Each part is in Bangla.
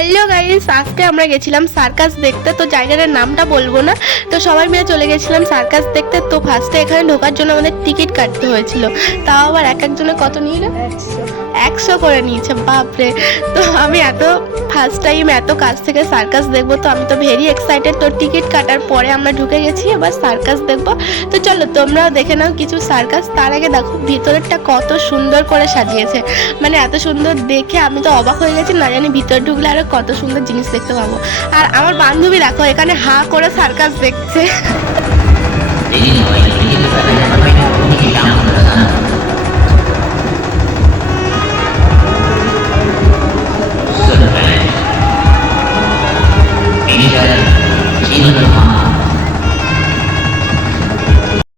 হ্যালো গাইস, আজকে আমরা গেছিলাম সার্কাস দেখতে। তো জায়গাটার নামটা বলবো না। তো সবাই মিলে চলে গেছিলাম সার্কাস দেখতে। তো ফার্স্টে এখানে ঢোকার জন্য আমাদের টিকিট কাটতে হয়েছিল, তাও আবার এক একজনে কত নিল, 100 করে নিয়েছে, বাপরে। তো আমি ফার্স্ট টাইম এত কাছ থেকে সার্কাস দেখবো, তো আমি তো ভেরি এক্সাইটেড। তো টিকিট কাটার পরে আমরা ঢুকে গেছি, এবার সার্কাস দেখবো। তো চলো তোমরাও দেখে নাও কিছু সার্কাস। তার আগে দেখো ভিতরেরটা কত সুন্দর করে সাজিয়েছে, মানে এত সুন্দর দেখে আমি তো অবাক হয়ে গেছি। না জানি ভিতরে ঢুকলে আরো কত সুন্দর জিনিস দেখতে পাবো। আর আমার বান্ধবী দেখো এখানে হা করে সার্কাস দেখছে।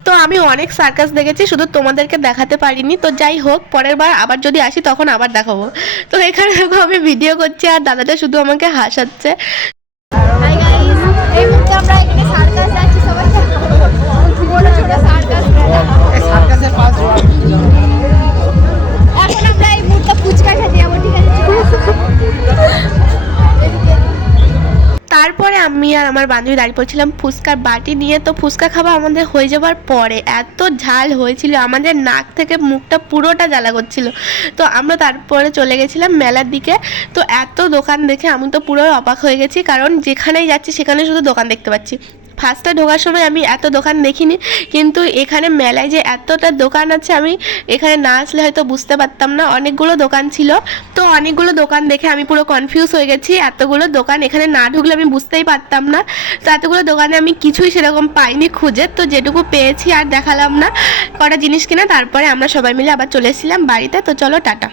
তো আমি অনেক সার্কাস দেখেছি, শুধু তোমাদেরকে দেখাতে পারিনি। তো যাই হোক, পরের বার আবার যদি আসি তখন আবার দেখাবো। তো এখানে দেখো আমি ভিডিও করছি আর দাদাটা শুধু আমাকে হাসাচ্ছে। হাই গাইস, এই মুহূর্তে আমরা এখানে সার্কাস যাচ্ছি। সবাই ছোট ছোট সার্কাস, এই সার্কাসের পাঁচ এখন আমরা এই মুহূর্তে ফুচকা খেতে যাবো, ঠিক আছে? তারপরে আমি আর আমার বান্ধবী দাঁড়িয়ে পড়ছিলাম ফুচকার বাটি নিয়ে। তো ফুচকা খাওয়া আমাদের হয়ে যাওয়ার পরে এত ঝাল হয়েছিল, আমাদের নাক থেকে মুখটা পুরোটা জ্বালা করছিল। তো আমরা তারপরে চলে গেছিলাম মেলার দিকে। তো এত দোকান দেখে আমি তো পুরো অবাক হয়ে গেছি, কারণ যেখানেই যাচ্ছি সেখানে শুধু দোকান দেখতে পাচ্ছি। ফার্স্টে ঢোকার সময় আমি এত দোকান দেখিনি, কিন্তু এখানে মেলায় যে এতটা দোকান আছে আমি এখানে না আসলে হয়তো বুঝতে পারতাম না। অনেকগুলো দোকান ছিল, তো অনেকগুলো দোকান দেখে আমি পুরো কনফিউজ হয়ে গেছি। এতগুলো দোকান এখানে না ঢুকলে আমি বুঝতেই পারতাম না। তো এতগুলো দোকানে আমি কিছুই সেরকম পাইনি খুঁজে। তো যেটুকু পেয়েছি আর দেখালাম না কটা জিনিস কিনা। তারপরে আমরা সবাই মিলে আবার চলে এসেছিলাম বাড়িতে। তো চলো টাটা।